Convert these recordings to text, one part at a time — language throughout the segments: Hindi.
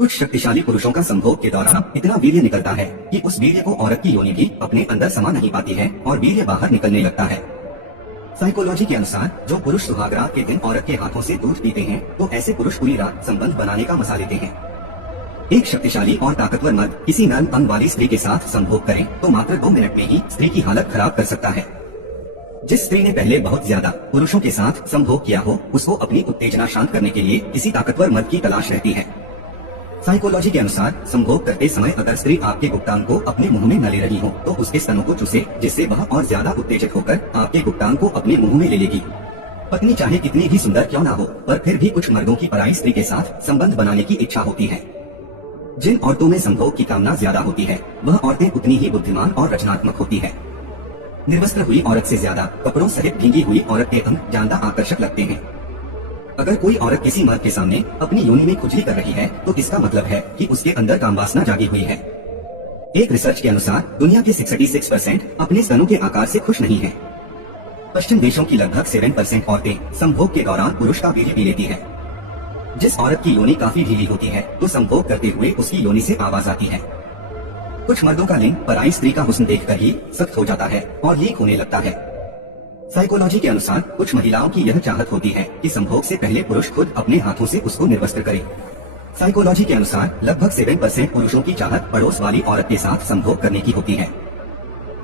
कुछ शक्तिशाली पुरुषों का संभोग के दौरान इतना वीर्य निकलता है कि उस वीर्य को औरत की योनि भी अपने अंदर समा नहीं पाती है और वीर्य बाहर निकलने लगता है। साइकोलॉजी के अनुसार जो पुरुष सुहाग रात के दिन औरत के हाथों से दूध पीते हैं तो ऐसे पुरुष पूरी रात संबंध बनाने का मसा लेते हैं। एक शक्तिशाली और ताकतवर मर्द किसी नर्म अंग वाली स्त्री के साथ संभोग करे तो मात्र 2 मिनट में ही स्त्री की हालत खराब कर सकता है। जिस स्त्री ने पहले बहुत ज्यादा पुरुषों के साथ संभोग किया हो उसको अपनी उत्तेजना शांत करने के लिए किसी ताकतवर मर्द की तलाश रहती है। साइकोलॉजी के अनुसार संभोग करते समय अगर स्त्री आपके गुप्तांग को अपने मुंह में न ले रही हो तो उसके स्तनों को चूसे, जिससे वह और ज्यादा उत्तेजित होकर आपके गुप्तांग को अपने मुंह में ले लेगी। पत्नी चाहे कितनी भी सुंदर क्यों ना हो पर फिर भी कुछ मर्दों की पराई स्त्री के साथ संबंध बनाने की इच्छा होती है। जिन औरतों में संभोग की कामना ज्यादा होती है वह औरतें उतनी ही बुद्धिमान और रचनात्मक होती है। निर्वस्त्र हुई औरत से ज्यादा कपड़ों सहित भींगी हुई औरत के अंग ज्यादा आकर्षक लगते हैं। अगर कोई औरत किसी मर्द के सामने अपनी योनि में खुजली कर रही है तो इसका मतलब है कि उसके अंदर कामवासना जागी हुई है। एक रिसर्च के अनुसार दुनिया के 66% अपने स्तनों के आकार से खुश नहीं है। पश्चिम देशों की लगभग 7% औरतें संभोग के दौरान पुरुष का वीर्य पी लेती है। जिस औरत की योनि काफी ढीली होती है तो संभोग करते हुए उसकी योनि से आवाज आती है। कुछ मर्दों का लिंग पराई स्त्री का हुस्न देखकर ही सख्त हो जाता है और लीक होने लगता है। साइकोलॉजी के अनुसार कुछ महिलाओं की यह चाहत होती है कि संभोग से पहले पुरुष खुद अपने हाथों से उसको निर्वस्त्र करे। साइकोलॉजी के अनुसार लगभग 7% पुरुषों की चाहत पड़ोस वाली औरत के साथ संभोग करने की होती है।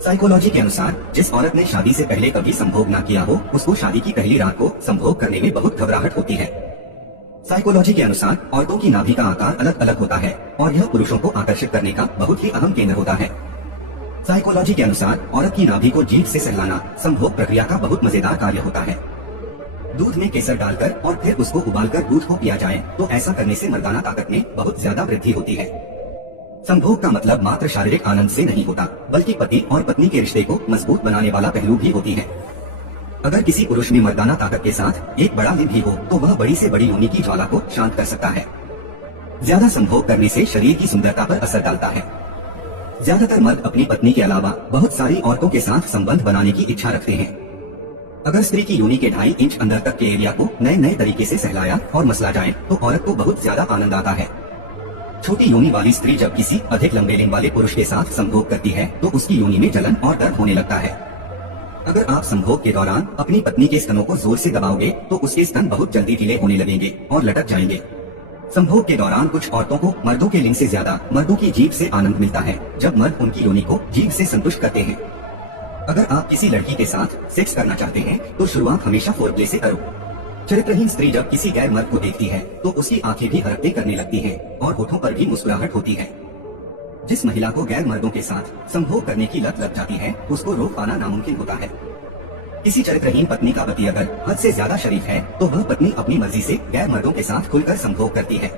साइकोलॉजी के अनुसार जिस औरत ने शादी से पहले कभी संभोग न किया हो उसको शादी की पहली रात को संभोग करने में बहुत घबराहट होती है। साइकोलॉजी के अनुसार औरतों की नाभि का आकार अलग अलग होता है और यह पुरुषों को आकर्षित करने का बहुत ही अहम केंद्र होता है। साइकोलॉजी के अनुसार औरत की नाभि को जीभ से सहलाना संभोग प्रक्रिया का बहुत मजेदार कार्य होता है। दूध में केसर डालकर और फिर उसको उबालकर दूध को पिया जाए तो ऐसा करने से मर्दाना ताकत में बहुत ज्यादा वृद्धि होती है। संभोग का मतलब मात्र शारीरिक आनंद से नहीं होता बल्कि पति और पत्नी के रिश्ते को मजबूत बनाने वाला पहलू भी होती है। अगर किसी पुरुष में मर्दाना ताकत के साथ एक बड़ा लिंग भी हो तो वह बड़ी से बड़ी योनि की ज्वाला को शांत कर सकता है। ज्यादा संभोग करने से शरीर की सुंदरता पर असर डालता है। ज्यादातर मर्द अपनी पत्नी के अलावा बहुत सारी औरतों के साथ संबंध बनाने की इच्छा रखते हैं। अगर स्त्री की योनि के 2.5 इंच अंदर तक के एरिया को नए नए तरीके से सहलाया और मसला जाए तो औरत को बहुत ज्यादा आनंद आता है। छोटी योनि वाली स्त्री जब किसी अधिक लंबे लिंग वाले पुरुष के साथ संभोग करती है तो उसकी योनि में जलन और दर्द होने लगता है। अगर आप संभोग के दौरान अपनी पत्नी के स्तनों को जोर से दबाओगे तो उसके स्तन बहुत जल्दी ढीले होने लगेंगे और लटक जाएंगे। संभोग के दौरान कुछ औरतों को मर्दों के लिंग से ज्यादा मर्दों की जीभ से आनंद मिलता है जब मर्द उनकी योनि को जीभ से संतुष्ट करते हैं। अगर आप किसी लड़की के साथ सेक्स करना चाहते हैं तो शुरुआत हमेशा फोरप्ले से करो। चरित्रहीन स्त्री जब किसी गैर मर्द को देखती है तो उसकी आंखें भी हरकतें करने लगती हैं और होठों पर भी मुस्कुराहट होती है। जिस महिला को गैर मर्दों के साथ संभोग करने की लत लग जाती है उसको रोक पाना नामुमकिन होता है। किसी चरित्रहीन पत्नी का पति अगर हद से ज्यादा शरीफ है तो वह पत्नी अपनी मर्जी से गैर मर्दों के साथ खुलकर संभोग करती है।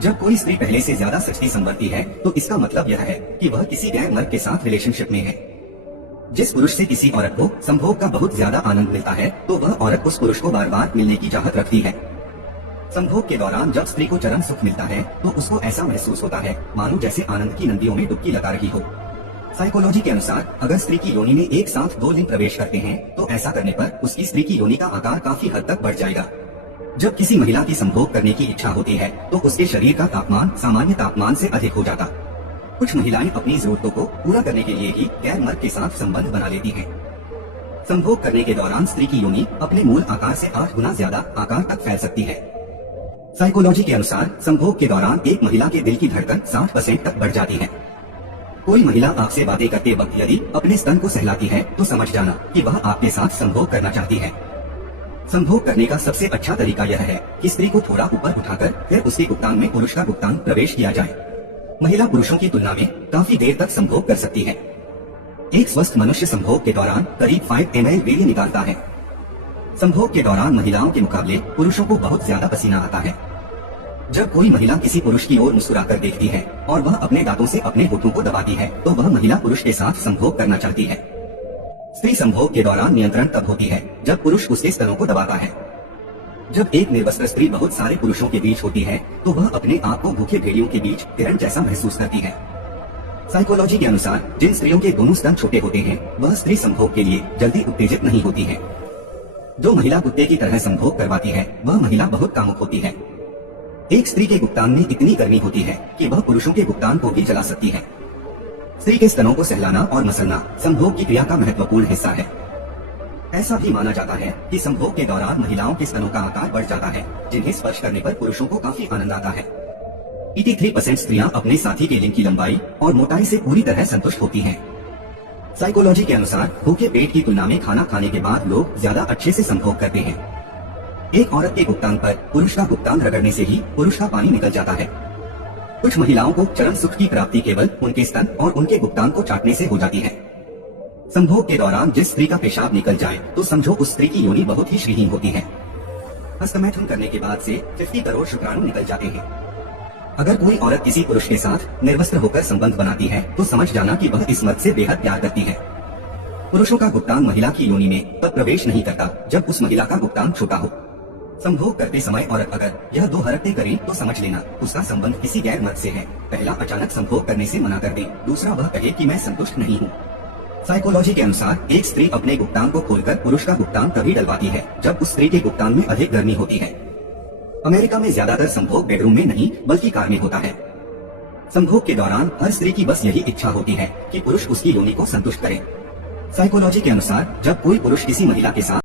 जब कोई स्त्री पहले से ज्यादा सचती संवरती है तो इसका मतलब यह है कि वह किसी गैर मर्द के साथ रिलेशनशिप में है। जिस पुरुष से किसी औरत को संभोग का बहुत ज्यादा आनंद मिलता है तो वह औरत उस पुरुष को बार बार मिलने की चाहत रखती है। संभोग के दौरान जब स्त्री को चरम सुख मिलता है तो उसको ऐसा महसूस होता है मानो जैसे आनंद की नदियों में डुबकी लगा रही हो। साइकोलॉजी के अनुसार अगर स्त्री की योनि में एक साथ 2 लिंग प्रवेश करते हैं तो ऐसा करने पर उसकी स्त्री की योनि का आकार काफी हद तक बढ़ जाएगा। जब किसी महिला की संभोग करने की इच्छा होती है तो उसके शरीर का तापमान सामान्य तापमान से अधिक हो जाता। कुछ महिलाएं अपनी जरूरतों को पूरा करने के लिए ही गैर मर्द के साथ संबंध बना लेती हैं। संभोग करने के दौरान स्त्री की योनि अपने मूल आकार से 8 गुना ज्यादा आकार तक फैल सकती है। साइकोलॉजी के अनुसार संभोग के दौरान एक महिला के दिल की धड़कन 60% तक बढ़ जाती है। कोई महिला आपसे बातें करते वक्त यदि अपने स्तन को सहलाती है तो समझ जाना कि वह आपके साथ संभोग करना चाहती है। संभोग करने का सबसे अच्छा तरीका यह है कि स्त्री को थोड़ा ऊपर उठाकर फिर उसके गुप्तांग में पुरुष का गुप्तांग प्रवेश किया जाए। महिला पुरुषों की तुलना में काफी देर तक संभोग कर सकती है। एक स्वस्थ मनुष्य संभोग के दौरान करीब 5 ml वीर्य निकालता है। संभोग के दौरान महिलाओं के मुकाबले पुरुषों को बहुत ज्यादा पसीना आता है। जब कोई महिला किसी पुरुष की ओर मुस्कुराकर देखती है और वह अपने दांतों से अपने होठों को दबाती है तो वह महिला पुरुष के साथ संभोग करना चाहती है। स्त्री संभोग के दौरान नियंत्रण तब होती है जब पुरुष उसके स्तनों को दबाता है। जब एक निर्वस्त्र स्त्री बहुत सारे पुरुषों के बीच होती है तो वह अपने आप को भूखे भेड़ियों के बीच हिरण जैसा महसूस करती है। साइकोलॉजी के अनुसार जिन स्त्रियों के दोनों स्तन छोटे होते हैं वह स्त्री संभोग के लिए जल्दी उत्तेजित नहीं होती है। जो महिला कुत्ते की तरह संभोग करवाती है वह महिला बहुत कामुक होती है। एक स्त्री के गुप्तांग में इतनी गर्मी होती है कि वह पुरुषों के गुप्तांग को भी जला सकती है। स्त्री के स्तनों को सहलाना और मसलना संभोग की क्रिया का महत्वपूर्ण हिस्सा है। ऐसा भी माना जाता है कि संभोग के दौरान महिलाओं के स्तनों का आकार बढ़ जाता है, जिन्हें स्पर्श करने पर पुरुषों को काफी आनंद आता है। 83% स्त्रियां अपने साथी के लिंग की लंबाई और मोटाई से पूरी तरह संतुष्ट होती हैं। साइकोलॉजी के अनुसार भूखे पेट की तुलना में खाना खाने के बाद लोग ज्यादा अच्छे से संभोग करते हैं। एक औरत के गुप्तांग पर पुरुष का गुप्तांग रगड़ने से ही पुरुष का पानी निकल जाता है। कुछ महिलाओं को चरम सुख की प्राप्ति केवल उनके स्तन और उनके गुप्तांग को चाटने से हो जाती है। संभोग के दौरान जिस स्त्री का पेशाब निकल जाए तो समझो उस स्त्री की योनि बहुत ही श्रीहीन होती है। हस्तमैथुन करने के बाद से 50 करोड़ शुक्राणु निकल जाते हैं। अगर कोई औरत किसी पुरुष के साथ निर्वस्त्र होकर संबंध बनाती है तो समझ जाना कि वह इस मर्द से बेहद प्यार करती है। पुरुषों का गुप्तांग महिला की योनि में तब प्रवेश नहीं करता जब उस महिला का गुप्तांग छोटा हो। संभोग करते समय औरत अगर यह दो हरकतें करे तो समझ लेना उसका संबंध किसी गैर मर्द से है। पहला, अचानक संभोग करने से मना कर दे। दूसरा, वह कहे कि मैं संतुष्ट नहीं हूँ। साइकोलॉजी के अनुसार एक स्त्री अपने गुप्तांग को खोलकर पुरुष का गुप्तांग तभी डलवाती है जब उस स्त्री के गुप्तांग में अधिक गर्मी होती है। अमेरिका में ज्यादातर संभोग बेडरूम में नहीं बल्कि कार में होता है। संभोग के दौरान हर स्त्री की बस यही इच्छा होती है कि पुरुष उसकी योनि को संतुष्ट करे। साइकोलॉजी के अनुसार जब कोई पुरुष किसी महिला के साथ